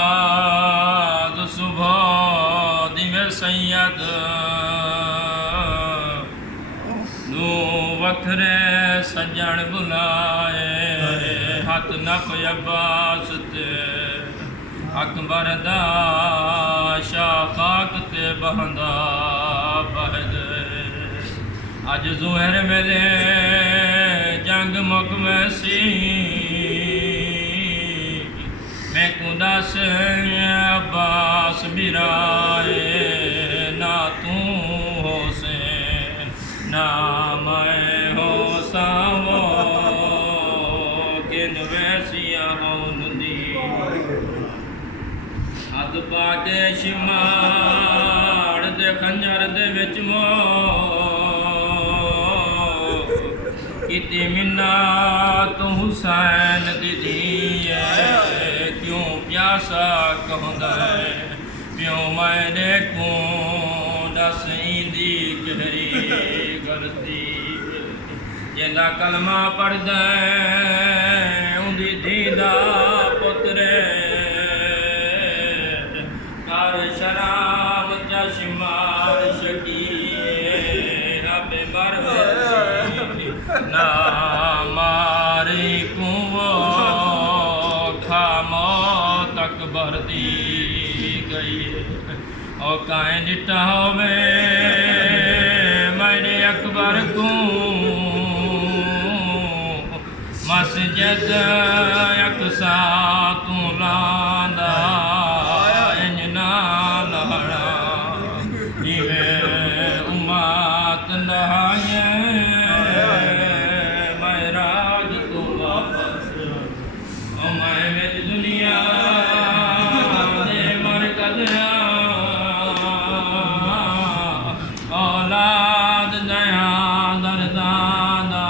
नमाज सुबह दिवे सैयद नू वखरे सजण बुलाए हथ नफ अब्बास ते अकबर दा शाह खाक ते बहंदा बहद अज ज़ोहर वेले जंग मुक वैसी मैं कुदस अब्बास बिराए ना तू हो से ना मैं हो सावो किन वैसिया हो नदी अद पाके शिमाड़ दे खंजर दे विच मो किती मिन्ना तू हुसैन दी धी क्यों प्यासा कहंदा प्यों मैंने को दस इंदी गहरी गलती जिंदा कलमा पढ़दा उंदी धीदा पुत्रे कर शराब चश्मार शकी अबे मरवसी ना मारी कुओ तक भरती गई और काएं डिटा होवे मैंने अकबर को मस्जिद अक्सा तू लांदा इंजना लहड़ा जिवें उम्मत लहाए मैं राज तू वापस और मैं विच दुनिया औलाद दया दरदादा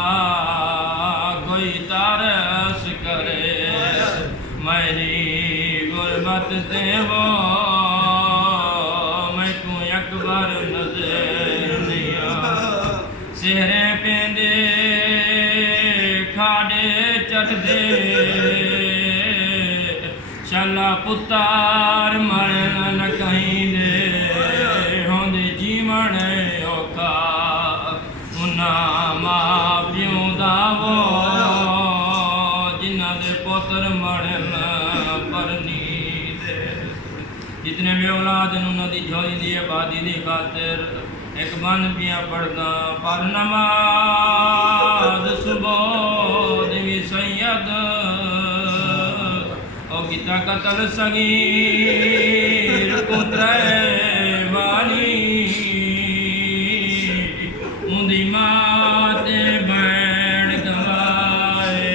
कोई तरस करे मेरी गुरबत से वो मैं तू अकबर नजर लिया सेहरे पेंदे खाड़े चढ़ दे शाला पुतार मरण न कहीं दे होंदे जीवन औखा उन्ना मां प्यों दा वो जिन्हां दे पुत्र मरण परनी दे जितने भी औलाद न उन्हां दी झोली दी आबादी दी खातिर एक बन पिया पढ़दा पर नमाज सुबह देवी सैयद किता कतल सगीर पुत्र वाली उंदी माते बैण गवाए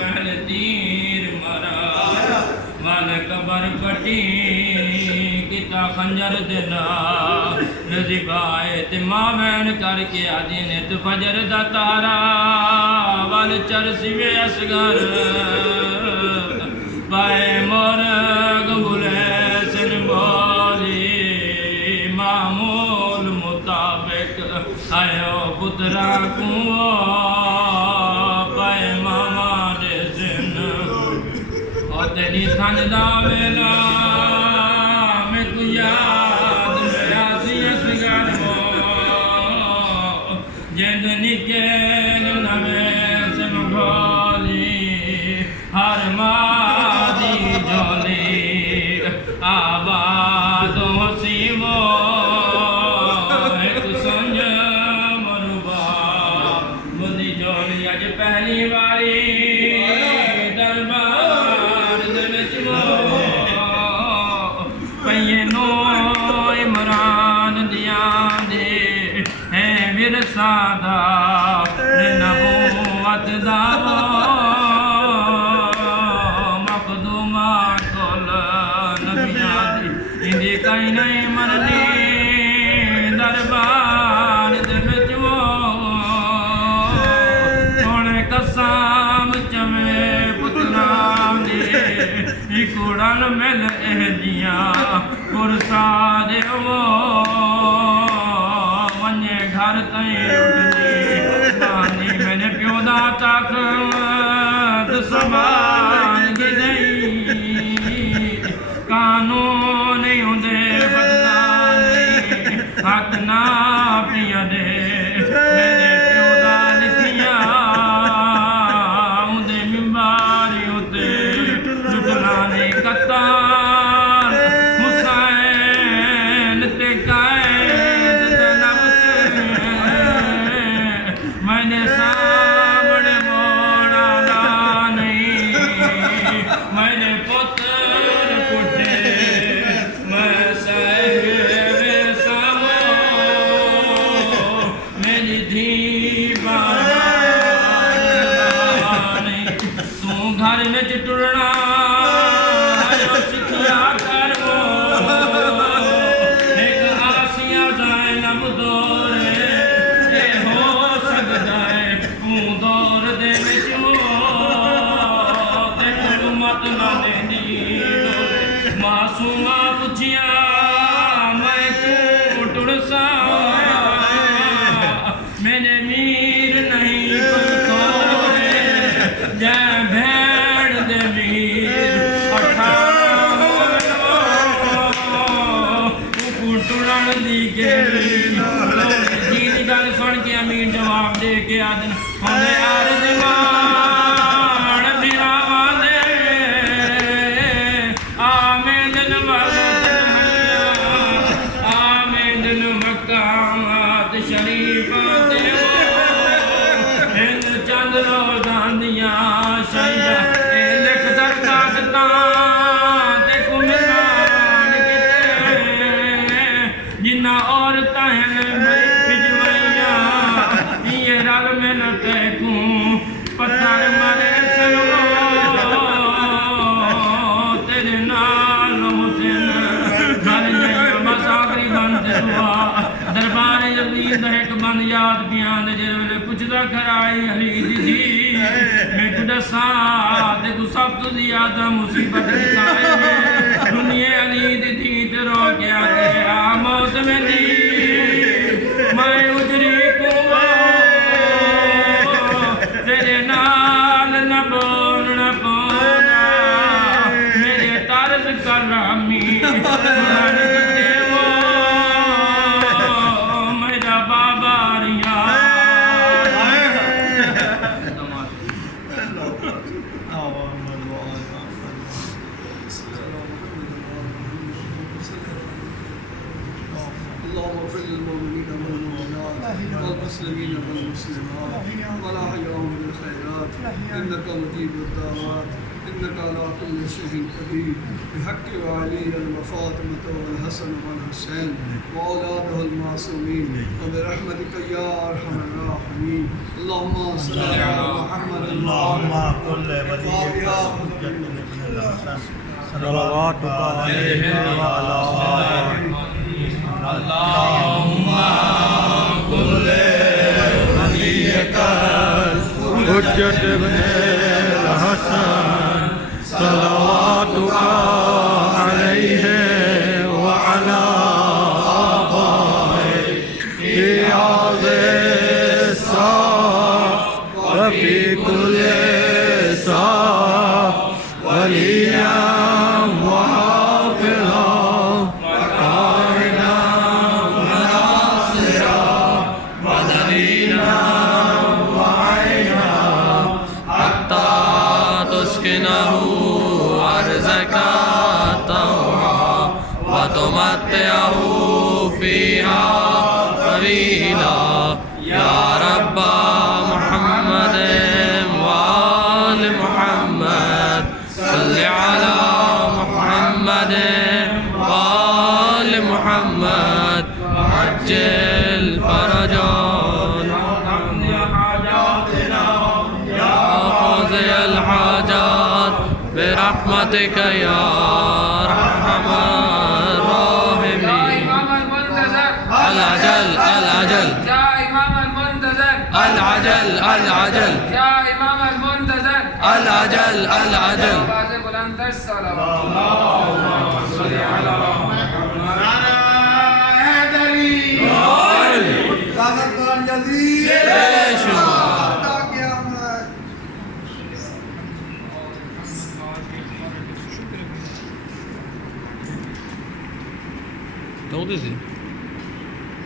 पहले तीर मरा मन कबर पटी किता खंजर देना नजीबाए ते मां बैण करके आदि ने तो फजर दा तारा वाल चरसिवे असगर बाए मोर गबुले सिन बोली मामूल मुताबिक आयो पुत्रा कुओ बाए मामा दे सिन और तेरी थन दा वेला मैं को याद में आसी असगर हो जिंद निके नवे सिम भोली हर माँ झोली आबादों सी वो नो इमरान दिया दे है विरसादा नबूवत दावो मखदूमा कोल नबिया दी इंदी कहीं नहीं मरनी दरबार दे विच वो सोने कसम चवे पुत्रां दे इकुड़न मिल एहदियां कुरसा दे वो वने घर तई उठनी पानी मैंने प्योदा तक समान गिदई कानून होंदे बदलानी हक ना पिया दे मैंने प्योदा लिखिया उदे मिंबारी उते जुटलाने कतार हुसैन ते कैद नबते मैंने सामने मोड़ा ला नहीं मैंने पुत्र पुटे मैं साहिब सामो मेरी धी नहीं तू घर में टुरना सिखिया कर एक आसिया जाए नब दौरे हो सकता है तू दौर दे विच तेरे मत ना देनी मासूमा पुछिया मैं क्यों टुरसा मेरे मीर नहीं कोई तोरे जय भेड़ दे मीर टुरन दी जी गल सुन के अमीर जवाब दे के आदन होंदे यार जवान बिरावा दे आमें दिन वाले आमें दिन मकामात शरीफा दे हिंद चंद रोजान दिया शैया लिख दरखास्तां ते कुमिलान जिन्ना औरतां हैं बिजवैया ये रल में न तैकूं पत्थर मरे सनो तेरे नाल हुसैन घर नहीं बस आखिरी बंद हुआ दरबार यजीद एक बंद याद बयान जे वेले पुछदा खराई अली दी मैं तू दसा ते तू सब तो ज्यादा मुसीबत दिखाए दुनिया अली दी ते रो गया ते आमद में दी मैं उजरी को तेरे नाल न बोलना पौना मेरे तरस करामी सुनाने दे वो मेरा बाबा रिया اللهم اغفر للمؤمنين والمؤمنات والمسلمين والمسلمات ولا حيهم بالخيرات انك مجيب الدعوات انك على كل شيء قدير بحق وعلي وفاطمه والحسن والحسين واولاده المعصومين وبرحمتك يا ارحم الراحمين اللهم صل على محمد اللهم كل وليك حجة ابن الحسن صلواتك عليه وعلى آله اللهم كل وليك حجة ابن الحسن صلواتك عليه وعلى آبائه في هذه الساعة وفي كل ساعة وليا وحافظا وقائدا وناصرا ودليلا وعينا حتى تسكنه أرزك طوعا وتمتعه فيها طويلا يا رب محمد وآل محمد صل على محمد وآل محمد عجل فرجنا يا قاضي الحاجات برحمتك يا أرحم الراحمين العجل العجل يا إمام المنتظر العجل العجل يا إمام المنتظر العجل العجل بلند الصلوات صل على इजाजत करण जल्दी How old is he?